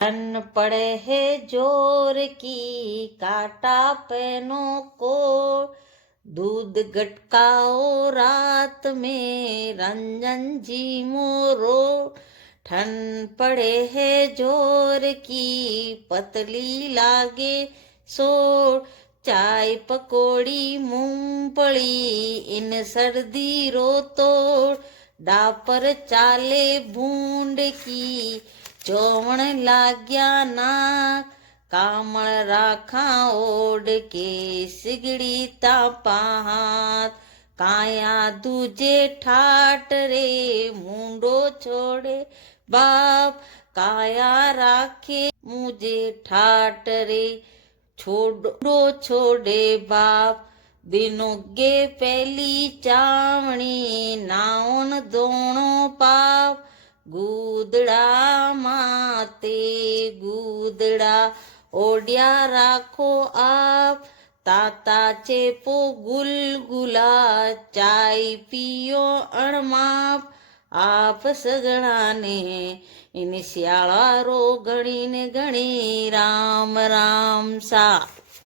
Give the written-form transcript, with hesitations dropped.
धन पड़े है जोर की काटा पैनो को दूध गटकाओ रात में रंजन जी मोरो ठन पड़े है जोर की पतली लागे सोड़ चाय पकोड़ी मूंगफली इन सर्दी रो तोड़ डापर चाले भूंड की चोवण लाग्या नाक कामण राखा ओढ़ के सिगड़ी तापा हाथ काया दूजे ठाट रे मुंडो छोड़े बाप काया राखे मुझे ठाट रे छोड़ो छोड़े बाप दिनों गे पहली चावणी नाउन दोणो पाप गूदड़ा माते गूदड़ा ओढ़िया राखो आप ताता चेपो गुलगुला चाय पियो अणमाप आप सगड़ा ने इन श्याला रो घड़ी ने घणी राम राम सा।